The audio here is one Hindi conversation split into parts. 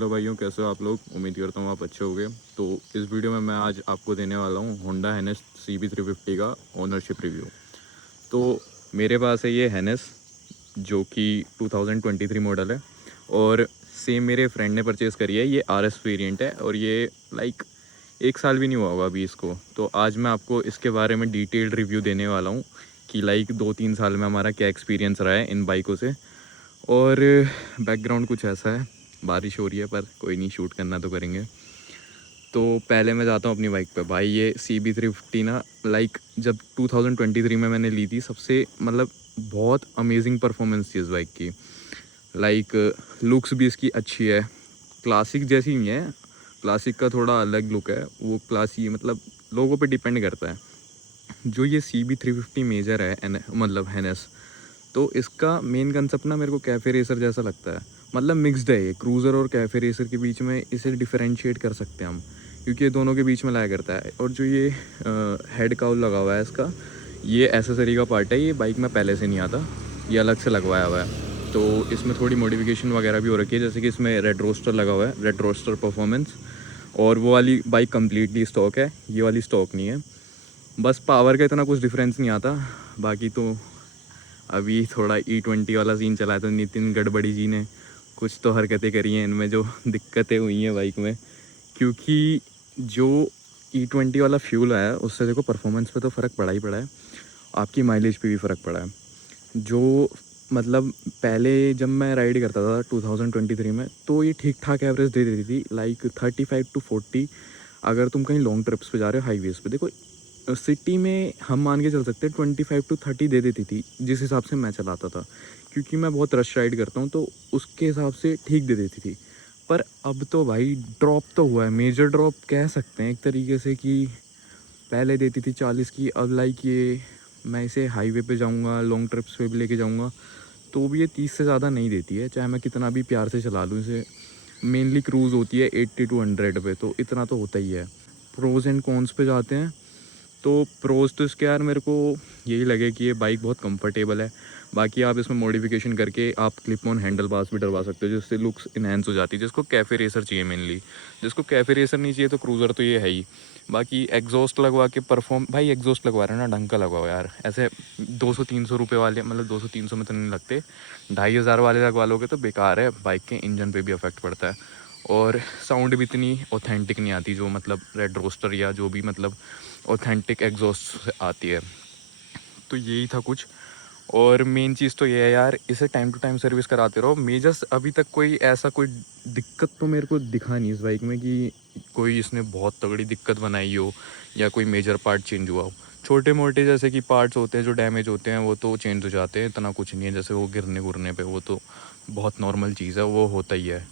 हेलो भाइयों, कैसे हो आप लोग। उम्मीद करता हूँ आप अच्छे होंगे। तो इस वीडियो में मैं आज आपको देने वाला हूँ होंडा एनएस CB350 का ओनरशिप रिव्यू। तो मेरे पास है ये एनएस जो कि 2023 मॉडल है और सेम मेरे फ्रेंड ने परचेज़ करी है। ये RS वेरिएंट है और ये लाइक 1 साल भी नहीं हुआ होगा अभी इसको। तो आज मैं आपको इसके बारे में डिटेल्ड रिव्यू देने वाला हूँ कि लाइक 2-3 साल में हमारा क्या एक्सपीरियंस रहा है इन बाइकों से। और बैकग्राउंड कुछ ऐसा है, बारिश हो रही है पर कोई नहीं, शूट करना तो करेंगे। तो पहले मैं जाता हूँ अपनी बाइक पे। भाई ये CB350 ना लाइक जब 2023 में मैंने ली थी, सबसे मतलब बहुत अमेजिंग परफॉर्मेंस थी इस बाइक की। लाइक लुक्स भी इसकी अच्छी है, क्लासिक जैसी नहीं है। क्लासिक का थोड़ा अलग लुक है, वो क्लासी मतलब लोगों पे डिपेंड करता है। जो ये CB350 मेजर है मतलब एनएस, तो इसका मेन कंसेप्ट ना मेरे को कैफ़े रेसर जैसा लगता है। मतलब मिक्स्ड है ये, क्रूज़र और कैफ़े रेसर के बीच में इसे डिफरेंशिएट कर सकते हैं हम, क्योंकि ये दोनों के बीच में लाया करता है। और जो ये हेड काउल लगा हुआ है इसका, ये एसेसरी का पार्ट है, ये बाइक में पहले से नहीं आता, ये अलग से लगवाया हुआ है। तो इसमें थोड़ी मॉडिफिकेशन वगैरह भी हो रखी है, जैसे कि इसमें रेड रोस्टर लगा हुआ है, रेड रोस्टर परफॉर्मेंस। और वो वाली बाइक कम्प्लीटली स्टॉक है, ये वाली स्टॉक नहीं है। बस पावर का इतना कुछ डिफरेंस नहीं आता। बाकी तो अभी थोड़ा E20 वाला सीन चला है, तो नितिन गडबड़ी जी ने कुछ तो हरकतें करी हैं इनमें जो दिक्कतें हुई हैं बाइक में। क्योंकि जो E20 वाला फ्यूल आया उससे देखो परफॉर्मेंस पे तो फ़र्क पड़ा ही पड़ा है, आपकी माइलेज पे भी फ़र्क पड़ा है। जो मतलब पहले जब मैं राइड करता था 2023 में, तो ये ठीक ठाक एवरेज दे देती थी, लाइक 35 to 40। अगर तुम कहीं लॉन्ग ट्रिप्स पे जा रहे हो हाईवेज़ पे, देखो सिटी में हम मान के चल सकते हैं 25 to 30 दे देती थी, जिस हिसाब से मैं चलाता था, क्योंकि मैं बहुत रश राइड करता हूँ, तो उसके हिसाब से ठीक दे देती थी। पर अब तो भाई ड्रॉप तो हुआ है, मेजर ड्रॉप कह सकते हैं एक तरीके से, कि पहले देती थी 40 की, अब लाइक ये मैं इसे हाईवे पे जाऊँगा, लॉन्ग ट्रिप्स पे भी लेके जाऊँगा, तो भी ये 30 से ज़्यादा नहीं देती है, चाहे मैं कितना भी प्यार से चला लूँ इसे। मेनली क्रूज़ होती है 80 to 100 पे, तो इतना तो होता ही है। प्रोज एंड कॉन्स पे जाते हैं। तो प्रोज तो इसके यार मेरे को यही लगे कि ये बाइक बहुत कंफर्टेबल है। बाकी आप इसमें मॉडिफिकेशन करके आप क्लिप ऑन हैंडल बार्स भी डलवा सकते हो, जिससे लुक्स इन्हेंस हो जाती है। जिसको कैफ़े रेसर चाहिए, मेनली जिसको कैफ़े रेसर नहीं चाहिए तो क्रूज़र तो ये है ही। बाकी एग्जॉस्ट लगवा के परफॉर्म, भाई एग्जॉस्ट लगवा रहे हैं ना, ढंग का लगवाओ यार। ऐसे 200-300 रुपये वाले, मतलब 200-300 में तो नहीं लगते, 2500 वाले लगवा लोगे तो बेकार है, बाइक के इंजन पे भी अफेक्ट पड़ता है। और साउंड भी इतनी ऑथेंटिक नहीं आती जो मतलब रेड रोस्टर या जो भी मतलब ऑथेंटिक एग्जॉस्ट से आती है। तो यही था कुछ। और मेन चीज़ तो ये है यार, इसे टाइम टू टाइम सर्विस कराते रहो। मेजर्स अभी तक कोई ऐसा कोई दिक्कत तो मेरे को दिखा नहीं इस बाइक में कि कोई इसने बहुत तगड़ी दिक्कत बनाई हो या कोई मेजर पार्ट चेंज हुआ हो। छोटे मोटे जैसे कि पार्ट्स होते हैं जो डैमेज होते हैं वो तो चेंज हो जाते हैं, इतना कुछ नहीं है। जैसे वो गिरने गुरने पे, वो तो बहुत नॉर्मल चीज़ है, वो होता ही है।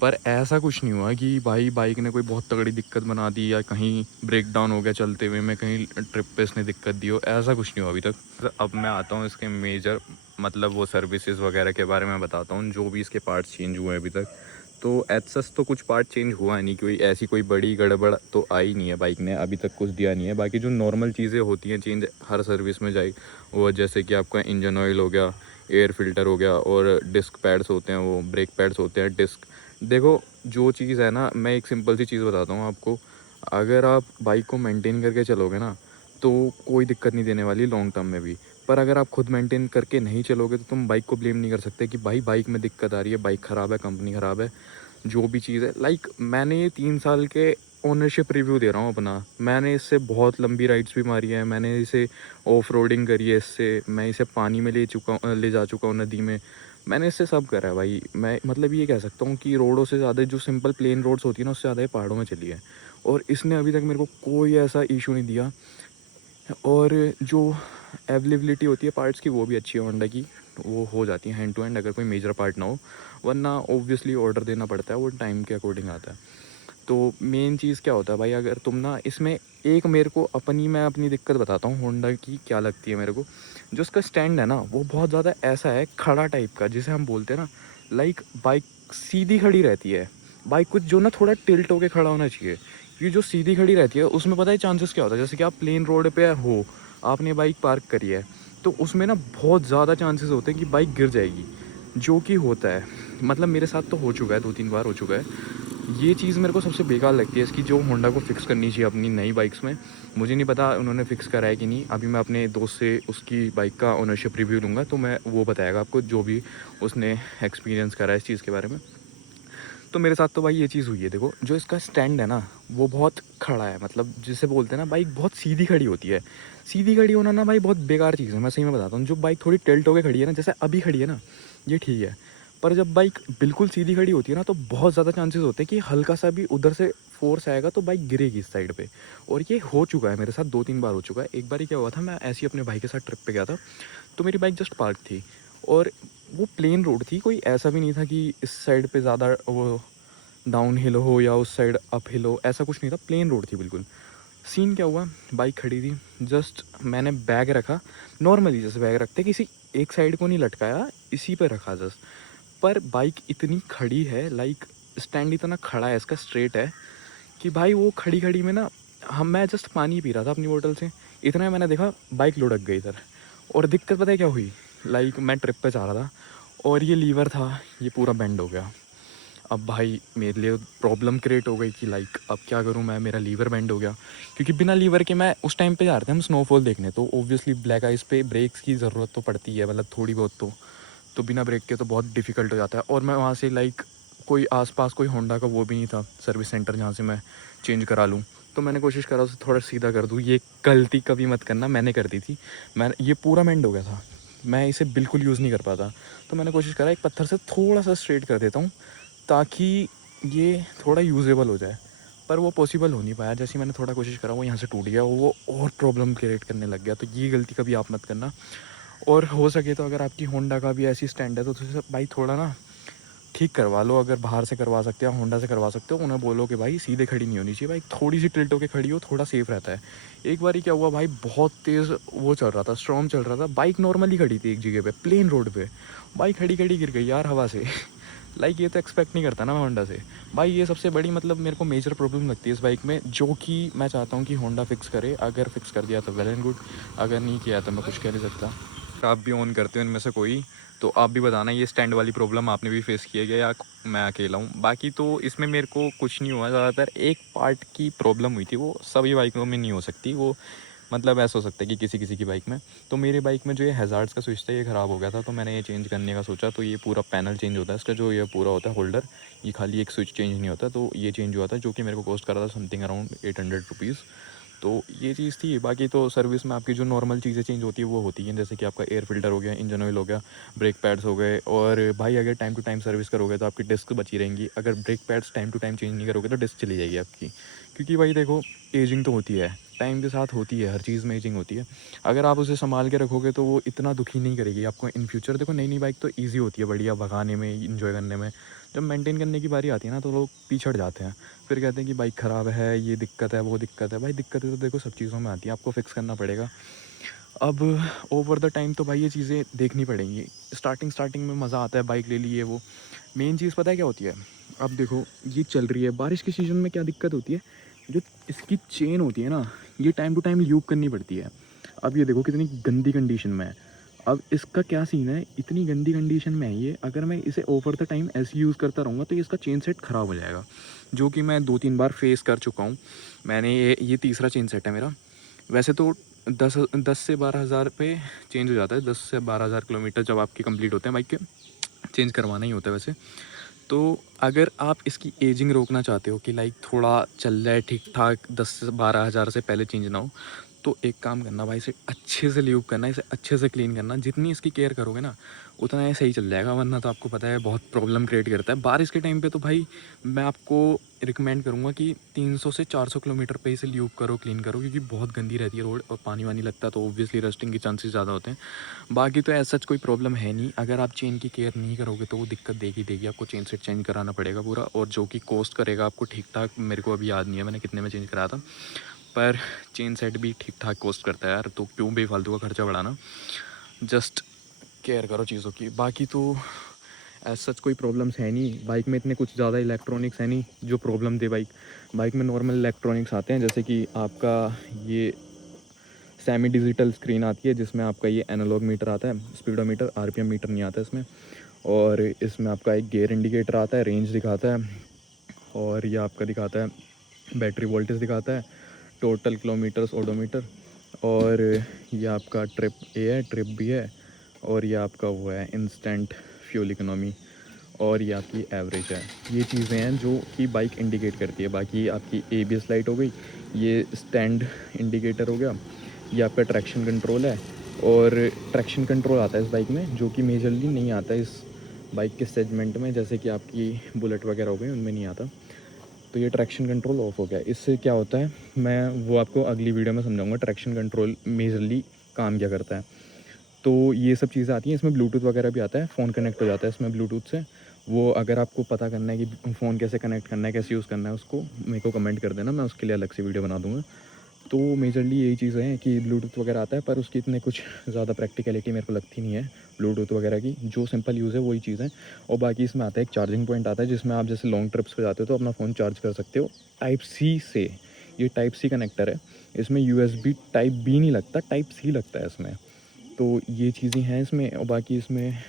पर ऐसा कुछ नहीं हुआ कि भाई बाइक ने कोई बहुत तगड़ी दिक्कत बना दी या कहीं ब्रेक डाउन हो गया चलते हुए में, कहीं ट्रिप पे इसने दिक्कत दी हो, ऐसा कुछ नहीं हुआ अभी तक। तो अब मैं आता हूँ इसके मेजर मतलब वो सर्विसेज वगैरह के बारे में बताता हूँ, जो भी इसके पार्ट्स चेंज हुए हैं अभी तक। तो एचएस तो कुछ पार्ट चेंज हुआ नहीं, कोई ऐसी कोई बड़ी गड़बड़ तो आई नहीं है, बाइक ने अभी तक कुछ दिया नहीं है। बाकी जो नॉर्मल चीज़ें होती हैं चेंज हर सर्विस में जाए, वो जैसे कि आपका इंजन ऑयल हो गया, एयर फिल्टर हो गया, और डिस्क पैड्स होते हैं, वो ब्रेक पैड्स होते हैं, डिस्क। देखो जो चीज़ है ना, मैं एक सिंपल सी चीज़ बताता हूँ आपको। अगर आप बाइक को मेंटेन करके चलोगे ना, तो कोई दिक्कत नहीं देने वाली लॉन्ग टर्म में भी। पर अगर आप खुद मेंटेन करके नहीं चलोगे तो तुम बाइक को ब्लेम नहीं कर सकते कि भाई बाइक में दिक्कत आ रही है, बाइक ख़राब है, कंपनी ख़राब है, जो भी चीज़ है। लाइक मैंने ये 3 साल के ओनरशिप रिव्यू दे रहा हूँ अपना। मैंने इससे बहुत लंबी राइड्स भी मारी है, मैंने इसे ऑफ रोडिंग करी है इससे, मैं इसे पानी में ले जा चुका हूँ, नदी में। मैंने इससे सब करा है भाई। मैं मतलब ये कह सकता हूँ कि रोडों से ज़्यादा जो सिंपल प्लेन रोड्स होती है ना, उससे ज़्यादा ये पहाड़ों में चली है। और इसने अभी तक मेरे को कोई ऐसा इशू नहीं दिया। और जो अवेलेबिलिटी होती है पार्ट्स की, वो भी अच्छी है होंडा की, वो हो जाती है हैंड टू हैंड अगर कोई मेजर पार्ट ना हो। वरना ओब्वियसली ऑर्डर देना पड़ता है, वो टाइम के अकॉर्डिंग आता है। तो मेन चीज़ क्या होता है भाई, अगर तुम ना इसमें एक मेरे को मैं अपनी दिक्कत बताता हूँ होंडा की क्या लगती है मेरे को। जो उसका स्टैंड है ना, वो बहुत ज़्यादा ऐसा है खड़ा टाइप का, जिसे हम बोलते हैं ना, लाइक बाइक सीधी खड़ी रहती है। बाइक कुछ जो ना थोड़ा टिल्ट होके खड़ा होना चाहिए, क्योंकि जो सीधी खड़ी रहती है उसमें पता है चांसेस क्या होता है। जैसे कि आप प्लेन रोड पे हो, आपने बाइक पार्क करी है, तो उसमें ना बहुत ज़्यादा चांसेस होते हैं कि बाइक गिर जाएगी, जो कि होता है। मतलब मेरे साथ तो हो चुका है, 2-3 बार हो चुका है। ये चीज़ मेरे को सबसे बेकार लगती है इसकी, जो होंडा को फ़िक्स करनी चाहिए अपनी नई बाइक्स में। मुझे नहीं पता उन्होंने फ़िक्स करा है कि नहीं। अभी मैं अपने दोस्त से उसकी बाइक का ओनरशिप रिव्यू लूँगा, तो मैं वो बताएगा आपको, जो भी उसने एक्सपीरियंस करा है इस चीज़ के बारे में। तो मेरे साथ तो भाई ये चीज़ हुई है। देखो, जो इसका स्टैंड है ना, वो बहुत खड़ा है, मतलब जिसे बोलते हैं ना, बाइक बहुत सीधी खड़ी होती है। सीधी खड़ी होना ना भाई बहुत बेकार चीज़ है, मैं सही में बताता हूँ। जो बाइक थोड़ी टिल्ट होकर खड़ी है ना, जैसे अभी खड़ी है ना, ये ठीक है। पर जब बाइक बिल्कुल सीधी खड़ी होती है ना, तो बहुत ज़्यादा चांसेस होते हैं कि हल्का सा भी उधर से फोर्स आएगा तो बाइक गिरेगी इस साइड पे। और ये हो चुका है मेरे साथ, 2-3 बार हो चुका है। एक बार ही क्या हुआ था, मैं ऐसे ही अपने भाई के साथ ट्रिप पे गया था, तो मेरी बाइक जस्ट पार्क थी, और वो प्लेन रोड थी, कोई ऐसा भी नहीं था कि इस साइड पे ज़्यादा वो डाउन हिल हो या उस साइड अप हिल हो, ऐसा कुछ नहीं था, प्लेन रोड थी बिल्कुल। सीन क्या हुआ, बाइक खड़ी थी, जस्ट मैंने बैग रखा, नॉर्मली जैसे बैग रखते किसी एक साइड को नहीं लटकाया, इसी पे रखा जस्ट। पर बाइक इतनी खड़ी है, लाइक स्टैंड इतना खड़ा है इसका, स्ट्रेट है, कि भाई वो खड़ी खड़ी में ना, हम मैं जस्ट पानी पी रहा था अपनी बोतल से, इतना में मैंने देखा बाइक लुढ़क गई इधर। और दिक्कत पता है क्या हुई, लाइक मैं ट्रिप पे जा रहा था, और ये लीवर था, ये पूरा बेंड हो गया। अब भाई मेरे लिए प्रॉब्लम क्रिएट हो गई कि लाइक अब क्या करूं मैं, मेरा लीवर बेंड हो गया। क्योंकि बिना लीवर के मैं उस टाइम पे जा रहे थे हम स्नोफॉल देखने, तो ओब्वियसली ब्लैक आइस पे ब्रेक्स की ज़रूरत तो पड़ती है, मतलब थोड़ी बहुत तो बिना ब्रेक के तो बहुत डिफ़िकल्ट हो जाता है। और मैं वहाँ से लाइक कोई आसपास कोई होंडा का वो भी नहीं था सर्विस सेंटर जहाँ से मैं चेंज करा लूँ। तो मैंने कोशिश करा उसे थोड़ा सीधा कर दूँ, ये गलती कभी मत करना, मैंने कर दी थी। मैं ये पूरा बेंड हो गया था, मैं इसे बिल्कुल यूज़ नहीं कर पाता। तो मैंने कोशिश करा एक पत्थर से थोड़ा सा स्ट्रेट कर देता हूँ, ताकि ये थोड़ा यूज़ेबल हो जाए। पर वो पॉसिबल हो नहीं पाया, जैसे ही मैंने थोड़ा कोशिश करा वो यहाँ से टूट गया, वो और प्रॉब्लम क्रिएट करने लग गया। तो ये गलती कभी आप मत करना। और हो सके तो अगर आपकी होंडा का भी ऐसी स्टैंड है, तो उसे भाई थोड़ा ना ठीक करवा लो। अगर बाहर से करवा सकते हो, होंडा से करवा सकते हो, उन्हें बोलो कि भाई सीधे खड़ी नहीं होनी चाहिए, भाई थोड़ी सी टिल्ट होकर खड़ी हो, थोड़ा सेफ रहता है। एक बार क्या हुआ भाई, बहुत तेज़ वो चल रहा था, स्टॉर्म चल रहा था, बाइक नॉर्मली खड़ी थी एक जगह पे प्लेन रोड पे, बाइक खड़ी खड़ी गिर गई यार हवा से। लाइक ये तो एक्सपेक्ट नहीं करता ना मैं होंडा से। भाई ये सबसे बड़ी मतलब मेरे को मेजर प्रॉब्लम लगती है इस बाइक में, जो कि मैं चाहता हूँ कि होंडा फिक्स करे। अगर फिक्स कर दिया तो वेल एंड गुड, अगर नहीं किया तो मैं कुछ कह नहीं सकता। आप भी ओन करते हो इनमें से कोई, तो आप भी बताना ये स्टैंड वाली प्रॉब्लम आपने भी फेस किया गया या मैं अकेला हूँ। बाकी तो इसमें मेरे को कुछ नहीं हुआ, ज़्यादातर एक पार्ट की प्रॉब्लम हुई थी, वो सभी बाइकों में नहीं हो सकती वो, मतलब ऐसा हो सकता है कि किसी किसी की बाइक में। तो मेरी बाइक में जो ये हैज़ार्ड्स का स्विच था ये ख़राब हो गया था, तो मैंने ये चेंज करने का सोचा। तो ये पूरा पैनल चेंज होता है इसका, जो ये पूरा होता है होल्डर, ये खाली एक स्विच चेंज नहीं होता। तो ये चेंज हुआ था, जो कि मेरे को कॉस्ट कर रहा था समथिंग अराउंड 800 रुपीज़। तो ये चीज़ थी। बाकी तो सर्विस में आपकी जो नॉर्मल चीज़ें चेंज होती है वो होती हैं, जैसे कि आपका एयर फिल्टर हो गया, इंजन ऑयल हो गया, ब्रेक पैड्स हो गए। और भाई अगर टाइम टू टाइम सर्विस करोगे तो आपकी डिस्क बची रहेंगी, अगर brake pads time to time change नहीं करोगे तो डिस्क चली जाएगी आपकी। क्योंकि भाई देखो, एजिंग तो होती है, टाइम के साथ होती है, हर चीज़ में एजिंग होती है। अगर आप उसे संभाल के रखोगे तो वो इतना दुखी नहीं करेगी आपको इन फ्यूचर। देखो नई नई बाइक तो ईजी होती है, बढ़िया भगाने में, इंजॉय करने में। जब मेंटेन करने की बारी आती है ना, तो लोग पीछड़ जाते हैं, फिर कहते हैं कि बाइक ख़राब है, ये दिक्कत है, वो दिक्कत है। भाई दिक्कतें तो देखो सब चीज़ों में आती है, आपको फिक्स करना पड़ेगा। अब ओवर द टाइम तो भाई ये चीज़ें देखनी पड़ेंगी। स्टार्टिंग में मज़ा आता है, बाइक ले लिए वो, मेन चीज़ पता है क्या होती है। अब देखो ये चल रही है, बारिश के सीज़न में क्या दिक्कत होती है, जो इसकी चेन होती है ना, ये टाइम टू टाइम ल्यूब करनी पड़ती है। अब ये देखो कितनी गंदी कंडीशन में है। अब इसका क्या सीन है, इतनी गंदी कंडीशन में है ये, अगर मैं इसे ओवर द टाइम ऐसे यूज़ करता रहूँगा तो इसका चेन सेट ख़राब हो जाएगा, जो कि मैं 2-3 बार फेस कर चुका हूँ। मैंने ये तीसरा चेन सेट है मेरा। वैसे तो 10 से 12 हज़ार पे चेंज हो जाता है, 10 से 12 हज़ार किलोमीटर जब आपके कंप्लीट होते हैं बाइक के, चेंज करवाना ही होता है वैसे। तो अगर आप इसकी एजिंग रोकना चाहते हो कि लाइक थोड़ा चल जाए ठीक ठाक, 10 से 12 हज़ार से पहले चेंज ना हो, तो एक काम करना भाई, इसे अच्छे से ल्यूब करना, इसे अच्छे से क्लीन करना। जितनी इसकी केयर करोगे ना, उतना ये सही चल जाएगा। वरना तो आपको पता है बहुत प्रॉब्लम क्रिएट करता है बारिश के टाइम पे। तो भाई मैं आपको रिकमेंड करूँगा कि 300 से 400 किलोमीटर पे इसे ल्यूब करो, क्लीन करो, क्योंकि बहुत गंदी रहती है रोड, और पानी वानी लगता है तो ऑब्वियसली रस्टिंग के चांसेस ज़्यादा होते हैं। बाकी तो ऐसा कोई प्रॉब्लम है नहीं। अगर आप चेन की केयर नहीं करोगे तो वो दिक्कत देगी, आपको चेन सेट चेंज कराना पड़ेगा पूरा, और जो कि कॉस्ट करेगा आपको ठीक ठाक। मेरे को अभी याद नहीं है मैंने कितने में चेंज कराया था, पर चेन सेट भी ठीक ठाक कॉस्ट करता है यार, तो क्यों बेफालतू का खर्चा बढ़ाना। जस्ट केयर करो चीज़ों की। बाकी तो एज सच कोई प्रॉब्लम्स है नहीं बाइक में, इतने कुछ ज़्यादा इलेक्ट्रॉनिक्स है नहीं जो प्रॉब्लम दे बाइक में नॉर्मल इलेक्ट्रॉनिक्स आते हैं, जैसे कि आपका ये सेमी डिजिटल स्क्रीन आती है, जिसमें आपका ये एनालॉग मीटर आता है, स्पीडोमीटर, आरपीएम मीटर नहीं आता है इसमें। और इसमें आपका एक गियर इंडिकेटर आता है, रेंज दिखाता है, और ये आपका दिखाता है बैटरी वोल्टेज दिखाता है, टोटल किलोमीटर्स ओडोमीटर, और ये आपका ट्रिप ए है, ट्रिप बी है, और ये आपका वो है इंस्टेंट फ्यूल इकोनॉमी, और ये आपकी एवरेज है। ये चीज़ें हैं जो कि बाइक इंडिकेट करती है। बाकी आपकी ABS लाइट हो गई, ये स्टैंड इंडिकेटर हो गया, ये आपका ट्रैक्शन कंट्रोल है, और ट्रैक्शन कंट्रोल आता है इस बाइक में जो कि मेजरली नहीं आता है इस बाइक के सेगमेंट में, जैसे कि आपकी बुलेट वगैरह हो गई उनमें नहीं आता। तो ये ट्रैक्शन कंट्रोल ऑफ हो गया। इससे क्या होता है मैं वो आपको अगली वीडियो में समझाऊंगा ट्रैक्शन कंट्रोल मेजरली काम क्या करता है। तो ये सब चीज़ें आती हैं। इसमें ब्लूटूथ वगैरह भी आता है, फ़ोन कनेक्ट हो जाता है इसमें ब्लूटूथ से। वो अगर आपको पता करना है कि फ़ोन कैसे कनेक्ट करना है, कैसे यूज़ करना है, उसको मेरे को कमेंट कर देना, मैं उसके लिए अलग से वीडियो बना दूँगा। तो मेजरली यही चीज़ें हैं कि ब्लूटूथ वगैरह आता है, पर उसकी इतने कुछ ज़्यादा प्रैक्टिकलिटी मेरे को लगती नहीं है ब्लूटूथ वगैरह की। जो सिंपल यूज़ है वही चीज़ है। और बाकी इसमें आता है एक चार्जिंग पॉइंट आता है, जिसमें आप जैसे लॉन्ग ट्रिप्स पे जाते हो तो अपना फ़ोन चार्ज कर सकते हो टाइप सी से। ये टाइप सी कनेक्टर है, इसमें USB टाइप बी नहीं लगता, टाइप सी लगता है इसमें। तो ये चीज़ें हैं इसमें। और बाकी इसमें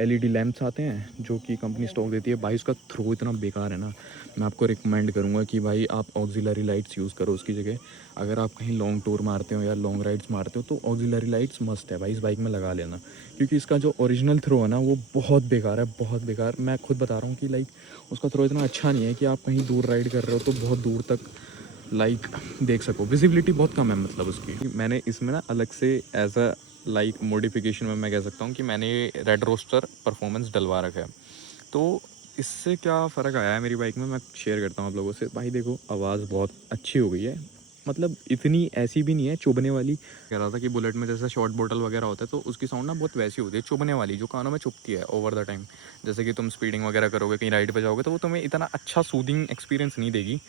LED लैंप्स आते हैं जो कि कंपनी स्टॉक देती है। भाई उसका थ्रो इतना बेकार है ना, मैं आपको रिकमेंड करूँगा कि भाई आप ऑक्सिलरी लाइट्स यूज़ करो उसकी जगह। अगर आप कहीं लॉन्ग टूर मारते हो या लॉन्ग राइड्स मारते हो तो ऑक्सिलरी लाइट्स मस्ट है भाई, इस बाइक में लगा लेना। क्योंकि इसका जो ओरिजिनल थ्रो है ना वो बहुत बेकार है, बहुत बेकार। मैं खुद बता रहा हूँ कि लाइक उसका थ्रो इतना अच्छा नहीं है कि आप कहीं दूर राइड कर रहे हो तो बहुत दूर तक लाइक देख सको। विजिबिलिटी बहुत कम है मतलब उसकी। मैंने इसमें ना अलग से एज अ लाइक मॉडिफिकेशन में मैं कह सकता हूँ कि मैंने रेड रोस्टर परफॉर्मेंस डलवा रखा है। तो इससे क्या फ़र्क आया है मेरी बाइक में, मैं शेयर करता हूँ आप लोगों से। भाई देखो आवाज़ बहुत अच्छी हो गई है, मतलब इतनी ऐसी भी नहीं है चुभने वाली। कह रहा था कि बुलेट में जैसे शॉर्ट बोतल वगैरह होता है तो उसकी साउंड ना बहुत वैसी होती है, चुभने वाली, जो कानों में चुभती है ओवर द टाइम। जैसे कि तुम स्पीडिंग वगैरह करोगे, कहीं राइड पे जाओगे, तो वो तुम्हें इतना अच्छा सूदिंग एक्सपीरियंस नहीं देगी,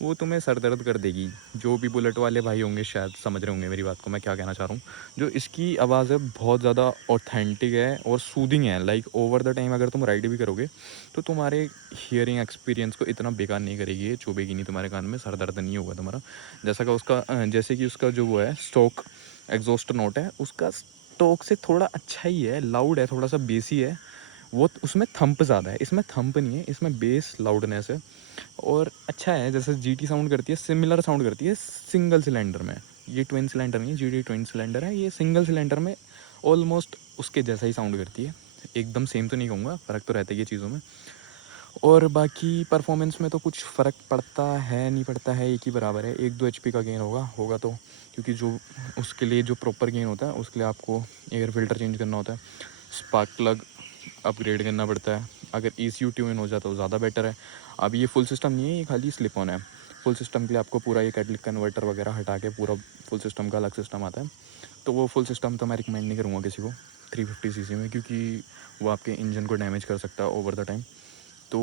वो तुम्हें सर दर्द कर देगी। जो भी बुलेट वाले भाई होंगे शायद समझ रहे होंगे मेरी बात को, मैं क्या कहना चाह रहा हूँ। जो इसकी आवाज़ है बहुत ज़्यादा ऑथेंटिक है और सूदिंग है। लाइक ओवर द टाइम अगर तुम राइड भी करोगे तो तुम्हारे हियरिंग एक्सपीरियंस को इतना बेकार नहीं करेगी, ये चुभेगी नहीं तुम्हारे कान में, सर दर्द नहीं होगा तुम्हारा। जैसे कि उसका जो वो है स्टॉक एग्जॉस्ट नोट है, उसका स्टॉक से थोड़ा अच्छा ही है, लाउड है, थोड़ा सा बेसी है। वो उसमें थंप ज़्यादा है, इसमें थंप नहीं है, इसमें बेस लाउडनेस है और अच्छा है। जैसे GT साउंड करती है, सिमिलर साउंड करती है सिंगल सिलेंडर में। ये ट्विन सिलेंडर नहीं है, GT ट्विन सिलेंडर है, ये सिंगल सिलेंडर में ऑलमोस्ट उसके जैसा ही साउंड करती है। एकदम सेम तो नहीं कहूँगा, फ़र्क तो रहता है ये चीज़ों में। और बाकी परफॉर्मेंस में तो कुछ फ़र्क पड़ता है नहीं पड़ता है, एक ही बराबर है। 1-2 HP का गेन होगा तो, क्योंकि जो उसके लिए जो प्रॉपर गेन होता है उसके लिए आपको एयर फिल्टर चेंज करना होता है, स्पार्क प्लग अपग्रेड करना पड़ता है। अगर ECU ट्यून हो जाता तो ज़्यादा बेटर है। अब ये फुल सिस्टम नहीं है, ये खाली स्लिप ऑन है। फुल सिस्टम के लिए आपको पूरा ये कैटलिक कन्वर्टर वगैरह हटा के पूरा फुल सिस्टम का अलग सिस्टम आता है। तो वो फुल सिस्टम तो मैं रिकमेंड नहीं करूँगा किसी को 350cc में, क्योंकि वो आपके इंजन को डैमेज कर सकता है ओवर द टाइम। तो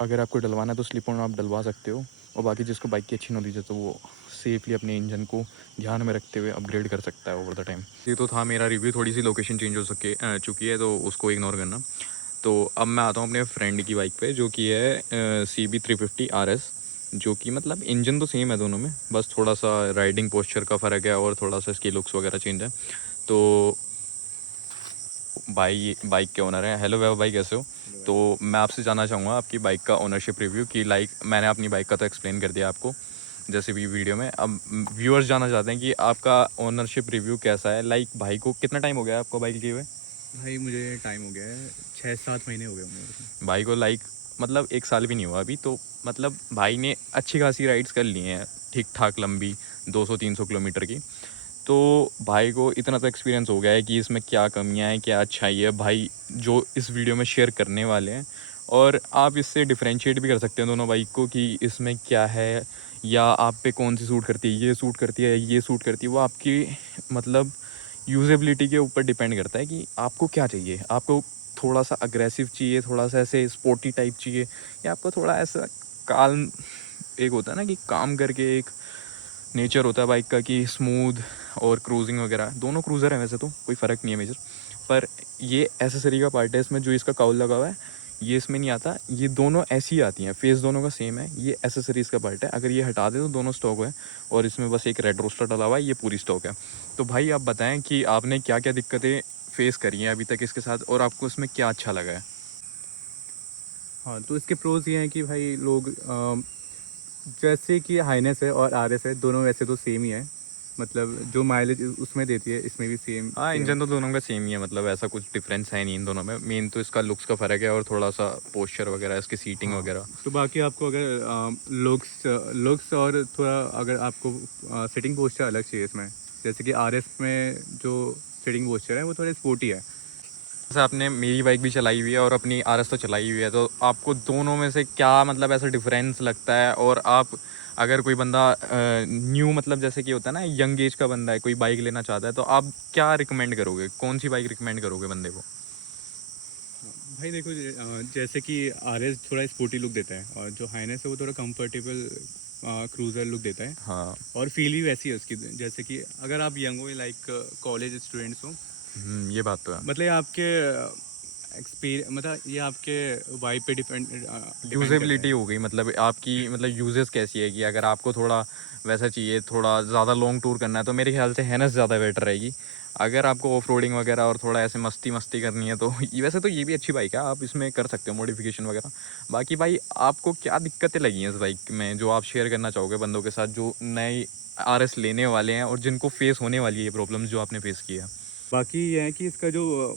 अगर आपको डलवाना है तो स्लिप ऑन आप डलवा सकते हो। और बाकी जिसको बाइक की अच्छी नॉलेज है तो वो सेफली अपने इंजन को ध्यान में रखते हुए अपग्रेड कर सकता है ओवर द टाइम। ये तो था मेरा रिव्यू। थोड़ी सी लोकेशन चेंज हो चुकी है तो उसको इग्नोर करना। तो अब मैं आता हूँ अपने फ्रेंड की बाइक पे, जो कि है CB 350 RS, जो कि मतलब इंजन तो सेम है दोनों में, बस थोड़ा सा राइडिंग पोस्चर का फ़र्क है और थोड़ा सा इसकी लुक्स वगैरह चेंज है। तो भाई बाइक के ओनर हैं। हेलो वैभव भाई, कैसे हो? तो मैं आपसे जानना चाहूँगा आपकी बाइक का ओनरशिप रिव्यू कि लाइक मैंने अपनी बाइक का तो एक्सप्लेन कर दिया आपको जैसे भी वीडियो में। अब व्यूअर्स जानना चाहते हैं कि आपका ओनरशिप रिव्यू कैसा है। लाइक भाई को कितना टाइम हो गया आपको बाइक लिए हुए? भाई मुझे टाइम हो गया है, 6-7 महीने हो गए होंगे। भाई को लाइक मतलब 1 साल भी नहीं हुआ अभी, तो मतलब भाई ने अच्छी खासी राइड्स कर ली हैं, ठीक ठाक लंबी 200-300 किलोमीटर की। तो भाई को इतना तो एक्सपीरियंस हो गया है कि इसमें क्या कमियां हैं, क्या अच्छाई है, भाई जो इस वीडियो में शेयर करने वाले हैं। और आप इससे डिफरेंशिएट भी कर सकते हैं दोनों बाइक को कि इसमें क्या है, या आप पे कौन सी सूट करती है, ये सूट करती है, ये सूट करती है। वो आपकी मतलब यूजेबिलिटी के ऊपर डिपेंड करता है कि आपको क्या चाहिए। आपको थोड़ा सा अग्रेसिव चाहिए, थोड़ा सा ऐसे स्पोर्टी टाइप चाहिए, या आपको थोड़ा ऐसा काल्म, एक होता है ना कि काम करके एक नेचर होता है बाइक का कि स्मूथ और क्रूजिंग वगैरह। दोनों क्रूज़र है वैसे तो, कोई फ़र्क नहीं है मेजर। पर ये एसेसरी का पार्ट है इसमें, जो इसका काउल लगा हुआ है ये इसमें नहीं आता। ये दोनों ऐसी ही आती हैं, फेस दोनों का सेम है। ये एसेसरीज़ का पार्ट है, अगर ये हटा दे तो दोनों स्टॉक है। और इसमें बस एक रेड रोस्टर डला हुआ है, ये पूरी स्टॉक है। तो भाई आप बताएं कि आपने क्या क्या दिक्कतें फेस करी हैं अभी तक इसके साथ, और आपको इसमें क्या अच्छा लगा है। हाँ, तो इसके प्रोज ये हैं कि भाई लोग जैसे कि हाइनेस है और आर एस है, दोनों वैसे तो सेम ही है, मतलब जो माइलेज उसमें देती है इसमें भी सेम हाँ, सेम। इंजन तो दोनों का सेम ही है, मतलब ऐसा कुछ डिफरेंस है नहीं इन दोनों में। मेन तो इसका लुक्स का फ़र्क है और थोड़ा सा पोस्चर वगैरह, इसकी सीटिंग हाँ, वगैरह। तो बाकी आपको अगर लुक्स लुक्स और थोड़ा अगर आपको सिटिंग पोस्चर अलग चाहिए इसमें, जैसे कि आर एस में जो सिटिंग पोस्चर है वो थोड़ा स्पोर्टी है। जैसे आपने मेरी बाइक भी चलाई हुई है और अपनी आरएस तो चलाई हुई है, तो आपको दोनों में से क्या मतलब ऐसा डिफरेंस लगता है? और आप अगर कोई बंदा न्यू, मतलब जैसे कि होता है ना, यंग एज का बंदा है, कोई बाइक लेना चाहता है, तो आप क्या रिकमेंड करोगे? कौन सी बाइक रिकमेंड करोगे बंदे को? भाई देखो, जैसे कि आर एस थोड़ा स्पोर्टी लुक देता है और जो हाइनेस है वो थोड़ा कंफर्टेबल क्रूज़र लुक देता है, हाँ। और फील भी वैसी है उसकी, जैसे कि अगर आप यंग हो, लाइक कॉलेज स्टूडेंट्स हो, ये बात तो है। मतलब ये आपके एक्सपीरियंस, मतलब ये आपके वाइब पे डिपेंड करता यूजेबिलिटी है। हो गई, मतलब आपकी मतलब यूजेस कैसी है कि अगर आपको थोड़ा वैसा चाहिए, थोड़ा ज़्यादा लॉन्ग टूर करना है, तो मेरे ख्याल से हैनस ज़्यादा बेटर रहेगी। अगर आपको ऑफ रोडिंग वगैरह और थोड़ा ऐसे मस्ती मस्ती करनी है तो वैसे तो ये भी अच्छी बाइक है, आप इसमें कर सकते हो मॉडिफिकेशन वगैरह। बाकी भाई, आपको क्या दिक्कतें लगी हैं इस बाइक में जो आप शेयर करना चाहोगे बंदों के साथ जो नए आरएस लेने वाले हैं और जिनको फेस होने वाली है प्रॉब्लम्स जो आपने फेस की है? बाकी ये है कि इसका जो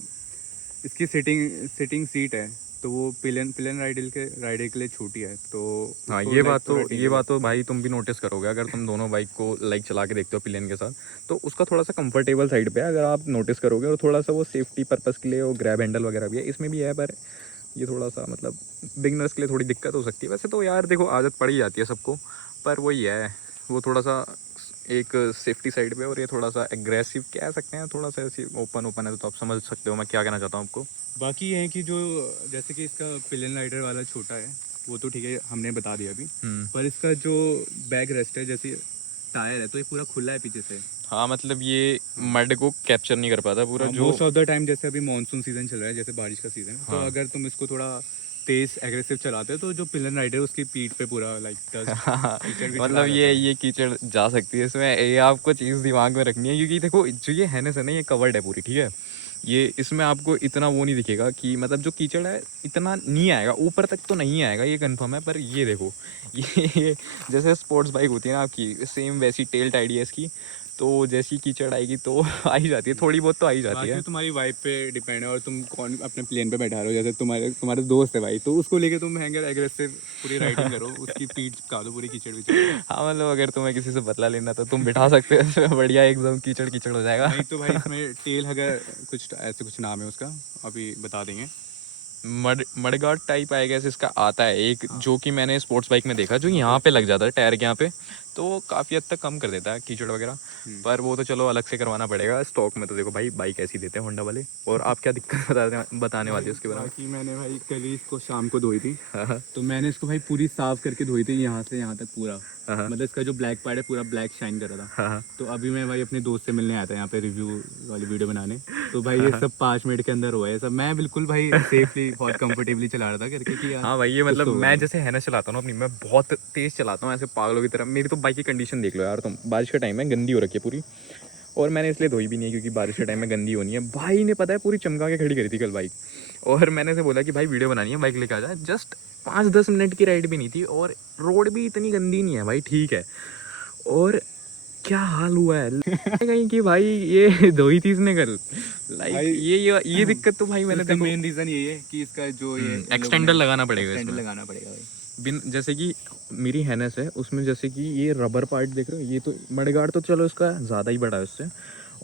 इसकी सिटिंग सीट है, तो वो पिलियन राइडर के लिए छोटी है, तो हाँ, उसको लाइक थोड़ा ये टेढ़े। बात तो भाई तुम भी नोटिस करोगे अगर तुम दोनों बाइक को लाइक चला के देखते हो पिलियन के साथ, तो उसका थोड़ा सा कंफर्टेबल साइड पे है अगर आप नोटिस करोगे, और थोड़ा सा वो सेफ्टी पर्पस के लिए वो ग्रैब हैंडल वगैरह भी है, इसमें भी है, पर ये थोड़ा सा मतलब बिगनर्स के लिए थोड़ी दिक्कत हो सकती है। वैसे तो यार देखो, आदत पड़ ही जाती है सबको, पर वही है, वो थोड़ा सा एक सेफ्टी साइड पे, और ये थोड़ा सा एग्रेसिव कह सकते हैं, थोड़ा सा ऐसी ओपन ओपन है, तो आप समझ सकते हो मैं क्या कहना चाहता हूँ आपको। बाकी ये है कि जो, जैसे कि इसका पिलियन राइडर वाला छोटा है, वो तो ठीक है, हमने बता दिया अभी, पर इसका जो बैक रेस्ट है, जैसे टायर है, तो ये पूरा खुला है पीछे से। हाँ, मतलब ये मड को कैप्चर नहीं कर पाता पूरा जो। मोस्ट ऑफ द टाइम, जैसे अभी मानसून सीजन चल रहा है, जैसे बारिश का सीजन है, तो हाँ। अगर तुम इसको थोड़ा तेज एग्रेसिव चलाते हो, तो जो पिलियन राइडर है उसकी पीठ पे पूरा लाइक डस्ट कीचड़ भी चला मतलब जाता है। ये कीचड़ जा सकती है इसमें, ये आपको चीज़ दिमाग में रखनी है, क्योंकि देखो जो ये हैनेस है ना, ये कवर्ड है पूरी, ठीक है। ये इसमें आपको इतना वो नहीं दिखेगा कि मतलब जो कीचड़ है इतना नहीं आएगा, ऊपर तक तो नहीं आएगा, ये कंफर्म है। पर ये देखो, ये जैसे स्पोर्ट्स बाइक होती है ना आपकी, सेम वैसी टेल टाइड है इसकी, तो जैसी कीचड़ आएगी तो आ ही जाती है, थोड़ी बहुत तो आ ही जाती बाकी है। तो तुम्हारी वाइफ पे डिपेंड है, और तुम कौन अपने प्लेन पे बैठा रहे हो, जैसे तुम्हारे तुम्हारे दोस्त है भाई, तो उसको लेके तुम हैंगर एग्रेसिव पूरी राइडिंग करो, उसकी पीठ का दो पूरी कीचड़ विचड़ में। हाँ, मतलब अगर तुम्हें किसी से बदला लेना तो तुम बिठा सकते हो इसमें, बढ़िया एकदम कीचड़ कीचड़ हो जाएगा। नहीं तो भाई इसमें टेल अगर कुछ ऐसे कुछ नाम है उसका, अभी बता देंगे। मडगार्ड टाइप आई गेस इसका आता है एक, हाँ, जो कि मैंने स्पोर्ट्स बाइक में देखा, जो हाँ यहाँ बस। पे लग जाता है टायर के यहाँ पे, तो वो काफ़ी हद तक कम कर देता है कीचड़ वगैरह। पर वो तो चलो अलग से करवाना पड़ेगा। स्टॉक में तो देखो भाई बाइक ऐसी देते हैं होंडा वाले। और आप क्या दिक्कत बताने वाले हो उसके बारे में? बाकी मैंने भाई कल ही इसको शाम को धोई थी, हाँ, हाँ, तो मैंने इसको भाई पूरी साफ करके धोई थी, यहाँ से यहाँ तक पूरा, हाँ, मतलब इसका जो ब्लैक पार्ट है पूरा ब्लैक शाइन कर रहा था। हाँ, हाँ, तो अभी मैं भाई अपने दोस्त से मिलने आया था यहाँ पे रिव्यू वाली वीडियो बनाने, तो भाई ये सब 5 मिनट के अंदर हुआ है सब, मैं बिल्कुल भाई सेफली बहुत कंफर्टेबली चला रहा था करके कि यार हाँ भाई, ये कुछ मतलब तो होगा मैं नहीं। जैसे है ना चलाता हूँ ना अपनी, मैं बहुत तेज़ चलाता हूँ ऐसे पागलों की तरह। मेरी तो बाइक की कंडीशन देख लो यार तुम, बारिश का टाइम है, गंदी हो रखी है पूरी, और मैंने इसलिए धोई भी नहीं है क्योंकि बारिश के टाइम में गंदी होनी है। भाई ने पता है पूरी चमका के खड़ी करी थी कल बाइक, और मैंने से बोला कि भाई वीडियो बनानी है, बाइक लेके आ जा। जस्ट 5-10 मिनट की राइड भी नहीं थी, और रोड भी इतनी गंदी नहीं है भाई, ठीक है। और क्या हाल हुआ है कहीं कि भाई ये धोई थी इसने कल, लाइक भाई ये दिक्कत तो भाई तो मैंने इसका देखो। मेन रीज़न यही है कि इसका जो ये इन लोगों एक्सटेंडर ने लगाना पड़ेगा एक्सटेंडर इसमें। लगाना पड़ेगा भाई। बिन जैसे कि मेरी हैनेस है उसमें, जैसे कि ये रबर पार्ट देख रहे हो, ये तो मडगार्ड तो चलो इसका ज़्यादा ही बड़ा है उससे,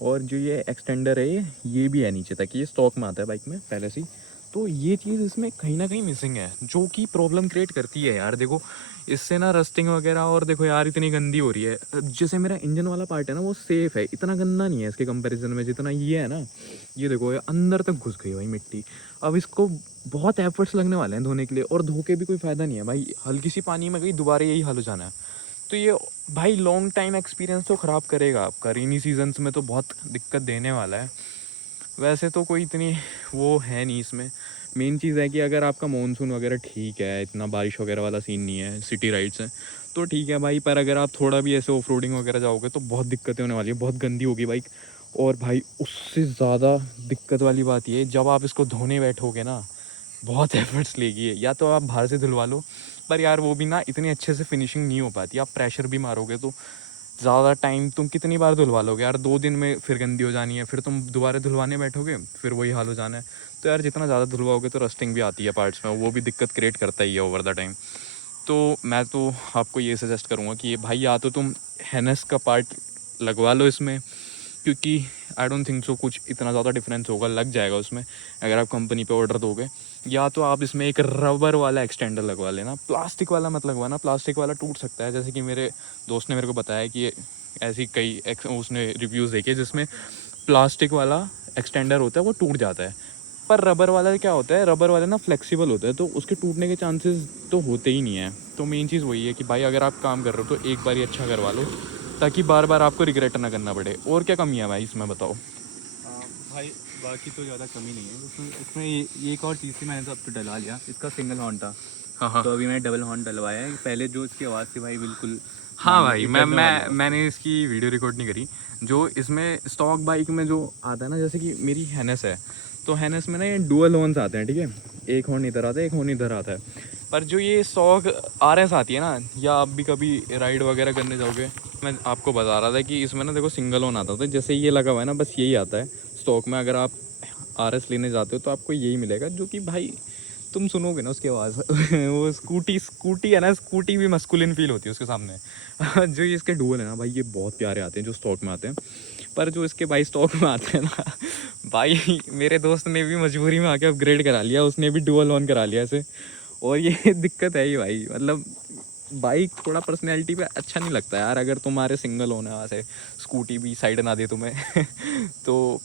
और जो ये एक्सटेंडर है ये भी है नीचे तक, ये स्टॉक में आता है बाइक में पहले से ही। तो ये चीज़ इसमें कहीं ना कहीं मिसिंग है, जो कि प्रॉब्लम क्रिएट करती है यार। देखो इससे ना रस्टिंग वगैरह, और देखो यार इतनी गंदी हो रही है। जैसे मेरा इंजन वाला पार्ट है ना, वो सेफ़ है, इतना गंदा नहीं है इसके कंपैरिजन में जितना ये है ना। ये देखो ये अंदर तक घुस गई भाई मिट्टी। अब इसको बहुत एफर्ट्स लगने वाले हैं धोने के लिए, और धो के भी कोई फ़ायदा नहीं है भाई, हल्की सी पानी में गई दोबारा यही हाल हो जाना है। तो ये भाई लॉन्ग टाइम एक्सपीरियंस तो ख़राब करेगा आपका, रेनी सीजन्स में तो बहुत दिक्कत देने वाला है। वैसे तो कोई इतनी वो है नहीं इसमें। मेन चीज़ है कि अगर आपका मानसून वगैरह ठीक है, इतना बारिश वगैरह वाला सीन नहीं है, सिटी राइड्स हैं, तो ठीक है भाई। पर अगर आप थोड़ा भी ऐसे ऑफ रोडिंग वगैरह जाओगे तो बहुत दिक्कतें होने वाली है, बहुत गंदी होगी बाइक। और भाई उससे ज़्यादा दिक्कत वाली बात ये, जब आप इसको धोने बैठोगे ना, बहुत एफर्ट्स लेगी है। या तो आप बाहर से धुलवा लो, पर यार वो भी ना इतनी अच्छे से फिनिशिंग नहीं हो पाती, आप प्रेशर भी मारोगे तो ज़्यादा टाइम, तुम कितनी बार धुलवा लोगे यार, 2 दिन में फिर गंदी हो जानी है, फिर तुम दोबारा धुलवाने बैठोगे फिर वही हाल हो जाना है। तो यार जितना ज़्यादा धुलवाओगे तो रस्टिंग भी आती है पार्ट्स में, वो भी दिक्कत क्रिएट करता ही है ओवर द टाइम। तो मैं तो आपको ये सजेस्ट करूँगा कि भाई या तो तुम हेनेस का पार्ट लगवा लो इसमें, क्योंकि आई डोंट थिंक सो कुछ इतना ज़्यादा डिफरेंस होगा, लग जाएगा उसमें अगर आप कंपनी पे ऑर्डर दोगे। या तो आप इसमें एक रबर वाला एक्सटेंडर लगवा लेना, प्लास्टिक वाला मत लगवाना, प्लास्टिक वाला टूट सकता है। जैसे कि मेरे दोस्त ने मेरे को बताया कि ऐसी कई उसने रिव्यूज़ देखे जिसमें प्लास्टिक वाला एक्सटेंडर होता है वो टूट जाता है, पर रबर वाला क्या होता है, रबर वाला ना फ्लेक्सिबल होता है, तो उसके टूटने के चांसेस तो होते ही नहीं है। तो मेन चीज़ वही है कि भाई अगर आप काम कर रहे हो तो एक बार ही अच्छा करवा लो, ताकि बार बार आपको रिग्रेट ना करना पड़े। और क्या कमी है भाई इसमें बताओ? भाई बाकी तो ज़्यादा कमी नहीं है उसमें। इसमें ये एक और चीज़ थी, मैंने तो अब तो डलवा लिया। इसका सिंगल हॉर्न था, हाँ हाँ तो अभी मैंने डबल हॉर्न डलवाया है। पहले जो इसकी आवाज़ थी भाई बिल्कुल हाँ मान लो भाई, एक मैं गन्ने वाली आवाज़ थी। मैंने इसकी वीडियो रिकॉर्ड नहीं करी। जो इसमें स्टॉक बाइक में जो आता है ना, जैसे कि मेरी हैनेस है, तो हैनेस में ना ये डुअल हॉर्न्स आते हैं, ठीक है, एक हॉर्न इधर आता है एक हॉर्न इधर आता है। पर जो ये स्टॉक आरएस आती है ना, या आप भी कभी राइड वगैरह करने जाओगे, मैं आपको बता रहा था कि इसमें ना देखो सिंगल हॉर्न आता था, जैसे ये लगा हुआ है ना, बस यही आता है स्टॉक में। अगर आप आरएस लेने जाते हो तो आपको यही मिलेगा, जो कि भाई तुम सुनोगे ना उसकी आवाज़ वो स्कूटी स्कूटी है ना, स्कूटी भी मस्कुलिन फील होती है उसके सामने जो ये इसके डुअल है ना भाई, ये बहुत प्यारे आते हैं जो स्टॉक में आते हैं। पर जो इसके भाई स्टॉक में आते हैं ना भाई, मेरे दोस्त ने भी मजबूरी में आके अपग्रेड करा लिया, उसने भी डुअल ऑन करा लिया इसे। और ये दिक्कत है ही भाई, मतलब बाइक थोड़ा पर्सनैलिटी पे अच्छा नहीं लगता यार, अगर तुम्हारे सिंगल होने वहाँ से स्कूटी भी साइड ना दे तुम्हें तो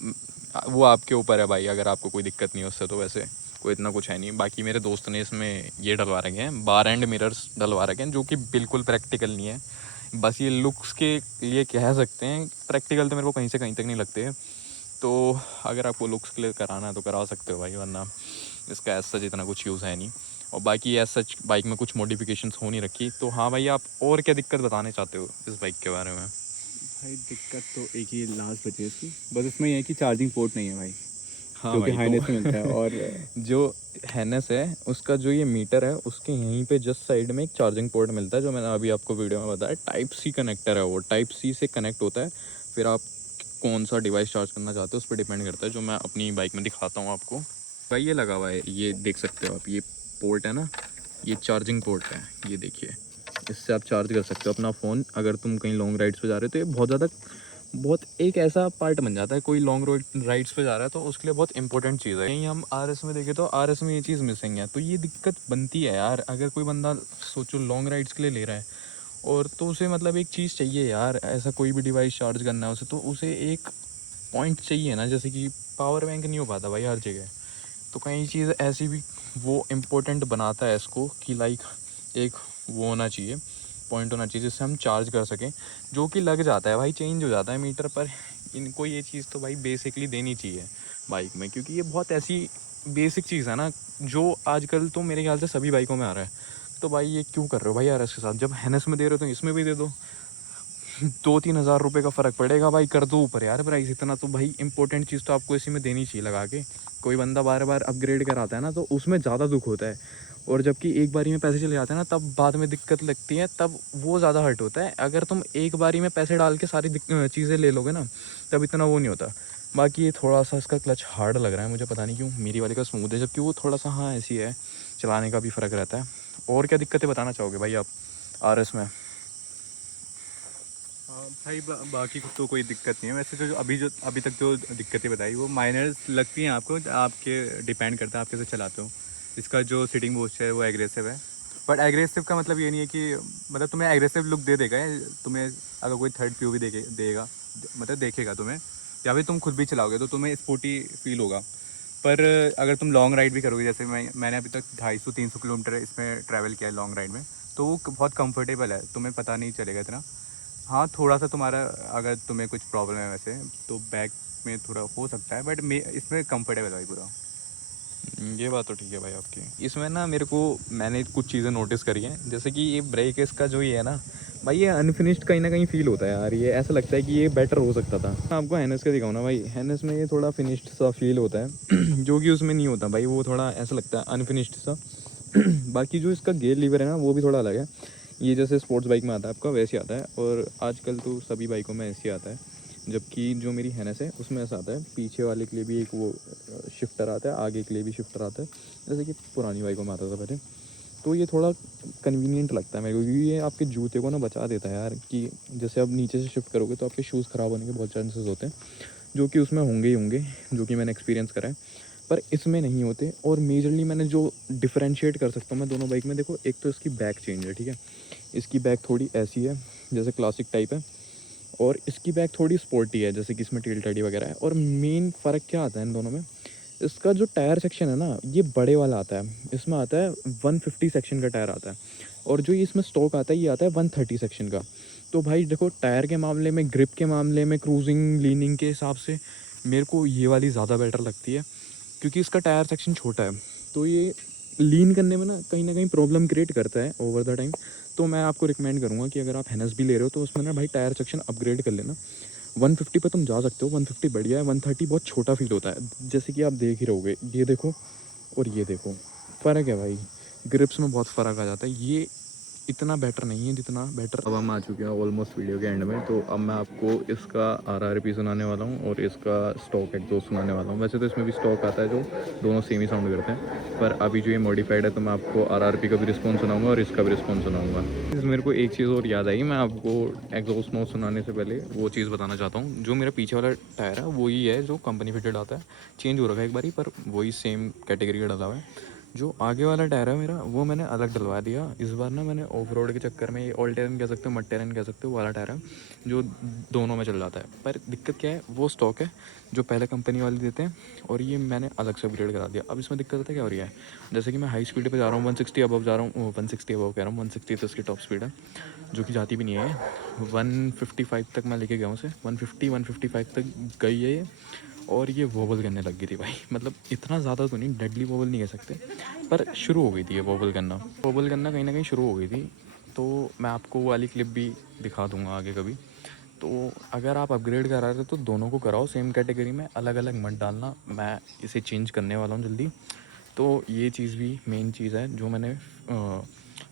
वो आपके ऊपर है भाई, अगर आपको कोई दिक्कत नहीं है उससे तो वैसे कोई इतना कुछ है नहीं। बाकी मेरे दोस्त ने इसमें ये डलवा रखे हैं, बार एंड मिरर्स डलवा रखे हैं, जो कि बिल्कुल प्रैक्टिकल नहीं है, बस ये लुक्स के लिए कह सकते हैं। प्रैक्टिकल तो मेरे को कहीं से कहीं तक नहीं लगते हैं। तो अगर आपको लुक्स के लिए कराना है तो करा सकते हो भाई, वरना इसका एज सच इतना कुछ यूज़ है नहीं। और बाकी एज सच बाइक में कुछ मॉडिफिकेशंस हो नहीं रखी। तो हाँ भाई, आप और क्या दिक्कत बताने चाहते हो इस बाइक के बारे में? भाई दिक्कत तो एक ही लास्ट बची है इसकी, बस इसमें ये है कि चार्जिंग पोर्ट नहीं है भाई, हाँ जो कि भाई, हाइनेस में तो मिलता है। और जो हैनेस है उसका जो ये मीटर है, उसके यहीं पे जस्ट साइड में एक चार्जिंग पोर्ट मिलता है, जो मैंने अभी आपको वीडियो में बताया, टाइप सी कनेक्टर है, वो टाइप सी से कनेक्ट होता है। फिर आप कौन सा डिवाइस चार्ज करना चाहते हो उस पर डिपेंड करता है, जो मैं अपनी बाइक में दिखाता हूँ आपको। भाई ये लगा हुआ है, ये देख सकते हो आप, ये पोर्ट है ना, ये चार्जिंग पोर्ट है, ये देखिए, इससे आप चार्ज कर सकते हो अपना फ़ोन अगर तुम कहीं लॉन्ग राइड्स पे जा रहे हो। तो ये बहुत ज़्यादा, बहुत एक ऐसा पार्ट बन जाता है, कोई लॉन्ग रोड राइड्स पे जा रहा है तो उसके लिए बहुत इंपॉर्टेंट चीज़ है। कहीं हम आरएस में देखें तो आरएस में ये चीज़ मिसिंग है, तो ये दिक्कत बनती है यार। अगर कोई बंदा सोचो लॉन्ग राइड्स के लिए ले रहा है, और तो उसे मतलब एक चीज़ चाहिए यार, ऐसा कोई भी डिवाइस चार्ज करना है उसे, तो उसे एक पॉइंट चाहिए ना, जैसे कि पावर बैंक नहीं हो पाता भाई हर जगह। तो कई चीज़ ऐसी भी वो इम्पोर्टेंट बनाता है इसको, कि लाइक एक वो होना चाहिए, पॉइंट होना चाहिए जिससे हम चार्ज कर सकें, जो कि लग जाता है भाई, चेंज हो जाता है मीटर पर। इनको ये चीज़ तो भाई बेसिकली देनी चाहिए बाइक में, क्योंकि ये बहुत ऐसी बेसिक चीज़ है ना, जो आजकल तो मेरे ख्याल से सभी बाइकों में आ रहा है। तो भाई ये क्यों कर रहे हो भाई यार इसके साथ, जब हैनेस में दे रहे हो तो इसमें भी दे दो। 2-3 हज़ार रुपये का फ़र्क पड़ेगा भाई, कर दो ऊपर यार प्राइस इतना, तो भाई इंपॉर्टेंट चीज़ तो आपको इसी में देनी चाहिए लगा के। कोई बंदा बार बार अपग्रेड कराता है ना, तो उसमें ज़्यादा दुख होता है, और जबकि एक बारी में पैसे चले जाते हैं ना, तब बाद में दिक्कत लगती है, तब वो ज़्यादा हर्ट होता है। अगर तुम एक बारी में पैसे डाल के सारी चीज़ें ले लोगे ना, तब इतना वो नहीं होता। बाकी ये थोड़ा सा इसका क्लच हार्ड लग रहा है मुझे, पता नहीं क्यों, मेरी वाले का स्मूथ है, जबकि वो थोड़ा सा हाँ ऐसी है, चलाने का भी फ़र्क रहता है। और क्या दिक्कतें बताना चाहोगे भाई आप आरएस में? हाँ भाई, बाकी तो कोई दिक्कत नहीं है वैसे। तो जो अभी तक जो दिक्कतें बताई वो माइनर्स लगती हैं आपको, आपके डिपेंड करता है आप कैसे चलाते हो। इसका जो सीटिंग पोस्चर है वो एग्रेसिव है, बट एग्रेसिव का मतलब ये नहीं है कि मतलब तुम्हें एग्रेसिव लुक दे देगा। तुम्हें अगर कोई थर्ड पीओवी देगा, मतलब देखेगा तुम्हें, या फिर तुम खुद भी चलाओगे तो तुम्हें स्पोर्टी फील होगा। पर अगर तुम लॉन्ग राइड भी करोगे, जैसे मैंने अभी तक 250-300 किलोमीटर इसमें ट्रैवल किया है लॉन्ग राइड में, तो वो बहुत कंफर्टेबल है, तुम्हें पता नहीं चलेगा इतना। हाँ थोड़ा सा तुम्हारा, अगर तुम्हें कुछ प्रॉब्लम है वैसे तो बैक में थोड़ा हो सकता है, बट इसमें कंफर्टेबल है भाई पूरा। ये बात तो ठीक है भाई आपकी। इसमें ना मेरे को, मैंने कुछ चीज़ें नोटिस करी हैं, जैसे कि ये ब्रेक इसका जो ये है ना, भाई ये अनफिनिश्ड कहीं ना कहीं फील होता है यार, ये ऐसा लगता है कि ये बेटर हो सकता था। मैं आपको हैनेस का दिखाऊँ ना भाई, हैनेस में ये थोड़ा फिनिश्ड सा फील होता है जो कि उसमें नहीं होता भाई, वो थोड़ा ऐसा लगता है अनफिनिश्ड सा। बाकी जो इसका गेयर लीवर है ना वो भी थोड़ा अलग है, ये जैसे स्पोर्ट्स बाइक में आता है आपका वैसे आता है, और आजकल तो सभी बाइकों में ऐसे आता है। जबकि जो मेरी हैनेस है उसमें ऐसा आता है, पीछे वाले के लिए भी एक वो शिफ्टर आता है, आगे के लिए भी शिफ्टर आता है, जैसे कि पुरानी बाइकों में आता था पहले। तो ये थोड़ा कन्वीनियंट लगता है मेरे को, क्योंकि ये आपके जूते को ना बचा देता है यार, कि जैसे आप नीचे से शिफ्ट करोगे तो आपके शूज़ ख़राब होने के बहुत चांसेस होते हैं, जो कि उसमें होंगे ही होंगे, जो कि मैंने एक्सपीरियंस करा है, पर इसमें नहीं होते। और मेजरली मैंने जो डिफरेंशिएट कर सकता हूँ मैं दोनों बाइक में, देखो एक तो इसकी बैक चेंज है, ठीक है, इसकी बैक थोड़ी ऐसी है जैसे क्लासिक टाइप है, और इसकी बैक थोड़ी स्पोर्टी है जैसे कि इसमें टेल टैडी वगैरह है। और मेन फ़र्क क्या आता है इन दोनों में, इसका जो टायर सेक्शन है ना ये बड़े वाला आता है, इसमें आता है 150 सेक्शन का टायर आता है, और जो ये इसमें स्टॉक आता है ये आता है 130 सेक्शन का। तो भाई देखो, टायर के मामले में, ग्रिप के मामले में, क्रूजिंग लीनिंग के हिसाब से मेरे को ये वाली ज़्यादा बेटर लगती है, क्योंकि इसका टायर सेक्शन छोटा है, तो ये लीन करने में ना कहीं प्रॉब्लम क्रिएट करता है ओवर द टाइम। तो मैं आपको रिकमेंड करूँगा कि अगर आप हैनस भी ले रहे हो तो उसमें ना भाई टायर सेक्शन अपग्रेड कर लेना। 150 पे तुम जा सकते हो, 150 बढ़िया है, 130 बहुत छोटा फील होता है, जैसे कि आप देख ही रहोगे, ये देखो और ये देखो, फ़र्क है भाई, ग्रिप्स में बहुत फ़र्क आ जाता है, ये इतना बेटर नहीं है जितना बेटर। अब हम आ चुके हैं ऑलमोस्ट वीडियो के एंड में, तो अब मैं आपको इसका RRP सुनाने वाला हूँ और इसका स्टॉक एग्जॉस्ट सुनाने वाला हूँ। वैसे तो इसमें भी स्टॉक आता है जो दोनों सेम ही साउंड करते हैं, पर अभी जो ये मॉडिफाइड है तो मैं आपको RRP का भी रिस्पॉन्स सुनाऊंगा और इसका भी रिस्पॉन्स सुनाऊंगा। मेरे को एक चीज़ और याद आई, मैं आपको एग्जॉस्ट नोट सुनाने से पहले वो चीज़ बताना चाहता हूँ। जो मेरा पीछे वाला टायर है वही है जो कंपनी फिटेड आता है, चेंज हो रखा है एक बारी, पर वही सेम कैटेगरी का डला हुआ है। जो आगे वाला टायर है मेरा वो मैंने अलग डलवा दिया इस बार ना, मैंने ऑफ रोड के चक्कर में, ये ऑल टेरन कह सकते हो, मड टेरन कह सकते हो, वाला टायर है जो दोनों में चल जाता है। पर दिक्कत क्या है, वो स्टॉक है जो पहले कंपनी वाले देते हैं, और ये मैंने अलग से अपग्रेड करा दिया। अब इसमें दिक्कत है क्या हो रही है, जैसे कि मैं हाई स्पीड पे जा रहा हूँ, 160 अबव जा रहा हूँ, 160 अबव कह रहा हूँ, 160 तो इसकी टॉप स्पीड है, जो कि जाती भी नहीं है। 155 तक मैं लेके गया हूँ उसे, 155 तक गई है ये, और ये वोबल करने लग गई थी भाई, मतलब इतना ज़्यादा तो नहीं, डेडली वोबल नहीं कह सकते, पर शुरू हो गई थी ये वोबल करना कहीं ना कहीं शुरू हो गई थी। तो मैं आपको वो वाली क्लिप भी दिखा दूंगा आगे कभी। तो अगर आप अपग्रेड करा रहे हो तो दोनों को कराओ सेम कैटेगरी में, अलग अलग मत डालना, मैं इसे चेंज करने वाला हूँ जल्दी। तो ये चीज़ भी मेन चीज़ है जो मैंने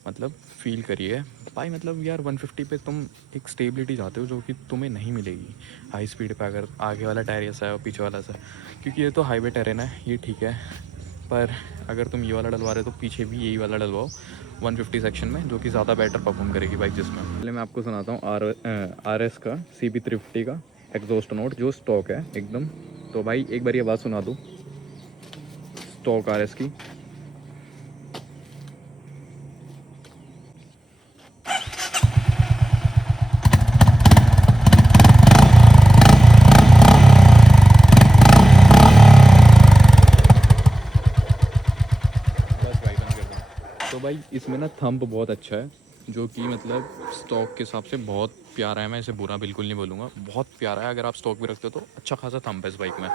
मतलब फ़ील करी है भाई। मतलब यार 150 पे तुम एक स्टेबिलिटी चाहते हो जो कि तुम्हें नहीं मिलेगी हाई स्पीड पे, अगर आगे वाला टायर ऐसा है और पीछे वाला ऐसा है, क्योंकि ये तो हाईवे टेरेन है, ये ठीक है, पर अगर तुम ये वाला डलवा रहे हो तो पीछे भी यही वाला डलवाओ 150 सेक्शन में, जो कि ज़्यादा बेटर परफॉर्म करेगी बाइक जिसमें। पहले मैं आपको सुनाता हूँ RS का CB350 का एग्जॉस्ट नोट जो स्टॉक है एकदम। तो भाई एक बार ये आवाज़ सुना दूँ स्टॉक RS की। बस भाई बंद कर दूँ। तो भाई इसमें ना थंब बहुत अच्छा है, जो कि मतलब स्टॉक के हिसाब से बहुत प्यारा है, मैं इसे बुरा बिल्कुल नहीं बोलूँगा, बहुत प्यारा है। अगर आप स्टॉक भी रखते हो तो अच्छा खासा थंब है इस बाइक में,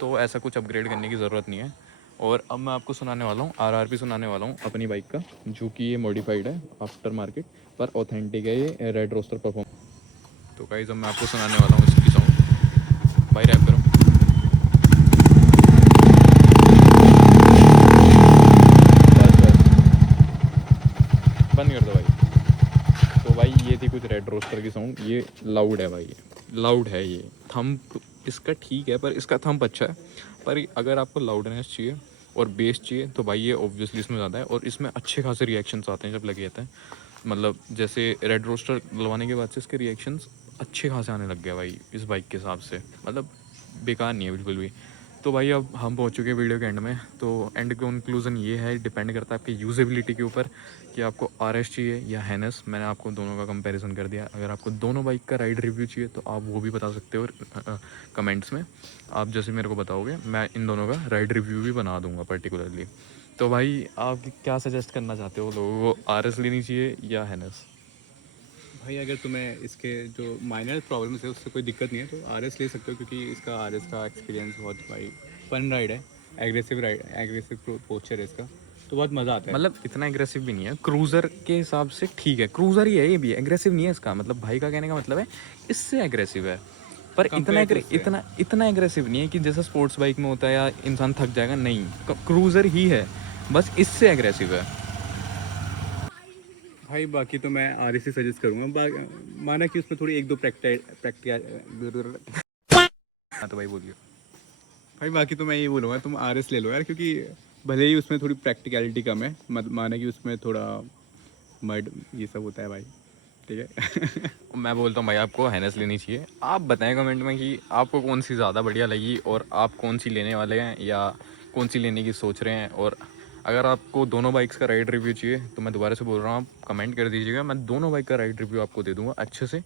तो ऐसा कुछ अपग्रेड करने की ज़रूरत नहीं है। और अब मैं आपको सुनाने वाला हूँ RRP सुनाने वाला हूँ अपनी बाइक का, जो कि ये मॉडिफाइड है आफ्टर मार्केट, पर ऑथेंटिक है ये रेड रोस्टर परफॉर्म। तो गाइस अब मैं आपको सुनाने वाला हूँ इसकी साउंड, भाई रैप करो। बस बंद कर दो भाई। तो भाई ये थी कुछ रेड रोस्टर की साउंड, ये लाउड है भाई, लाउड है ये। थंप इसका ठीक है, पर इसका थंप अच्छा है, पर अगर आपको लाउडनेस चाहिए और बेस चाहिए तो भाई ये ऑब्वियसली इसमें ज़्यादा है, और इसमें अच्छे खासे रिएक्शंस आते हैं जब लगे जाते हैं। मतलब जैसे रेड रोस्टर लगवाने के बाद से इसके रिएक्शंस अच्छे खासे आने लग गए भाई इस बाइक के हिसाब से, मतलब बेकार नहीं है बिल्कुल भी। तो भाई अब हम पहुंच चुके हैं वीडियो के एंड में। तो एंड कंक्लूजन ये है, डिपेंड करता है आपकी यूजेबिलिटी के ऊपर कि आपको RS चाहिए या हैनस। मैंने आपको दोनों का कंपैरिजन कर दिया। अगर आपको दोनों बाइक का राइड रिव्यू चाहिए तो आप वो भी बता सकते हो कमेंट्स में। आप जैसे मेरे को बताओगे मैं इन दोनों का राइड रिव्यू भी बना दूंगा पर्टिकुलरली। तो भाई आप क्या सजेस्ट करना चाहते हो लोगों को, RS लेनी चाहिए या हैनस? भाई अगर तुम्हें इसके जो माइनर प्रॉब्लम्स है उससे कोई दिक्कत नहीं है तो RS ले सकते हो, क्योंकि इसका RS का एक्सपीरियंस बहुत भाई फन राइड है, एग्रेसिव पोस्चर है इसका। तो बहुत मज़ा आता है। मतलब इतना एग्रेसिव भी नहीं है, क्रूज़र के हिसाब से ठीक है, क्रूज़र ही है ये भी, एग्रेसिव नहीं है इसका मतलब, भाई का कहने का मतलब है इससे एग्रेसिव है, पर Compare to उससे। इतना एग्रेसिव नहीं है कि जैसा स्पोर्ट्स बाइक में होता है या इंसान थक जाएगा, नहीं, क्रूज़र ही है, बस इससे एग्रेसिव है। भाई बाकी तो मैं आर एस सजेस्ट करूँगा, माना कि उसमें थोड़ी एक दो प्रैक्टिकल। हाँ तो भाई बोलिए। भाई बाकी तो मैं ये बोलूँगा तुम आर एस ले लो यार, क्योंकि भले ही उसमें थोड़ी प्रैक्टिकलिटी कम है, माना कि उसमें थोड़ा मड ये सब होता है भाई, ठीक है। मैं बोलता हूँ भाई आपको हैनेस लेनी चाहिए। आप बताएं कमेंट में कि आपको कौन सी ज़्यादा बढ़िया लगी और आप कौन सी लेने वाले हैं या कौन सी लेने की सोच रहे हैं। और अगर आपको दोनों बाइक्स का राइड रिव्यू चाहिए तो मैं दोबारा से बोल रहा हूँ, आप कमेंट कर दीजिएगा, मैं दोनों बाइक का राइड रिव्यू आपको दे दूँगा अच्छे से,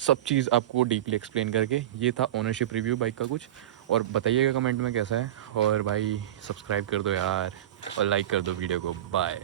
सब चीज़ आपको डीपली एक्सप्लेन करके। ये था ओनरशिप रिव्यू बाइक का कुछ, और बताइएगा कमेंट में कैसा है। और भाई सब्सक्राइब कर दो यार और लाइक कर दो वीडियो को। बाय।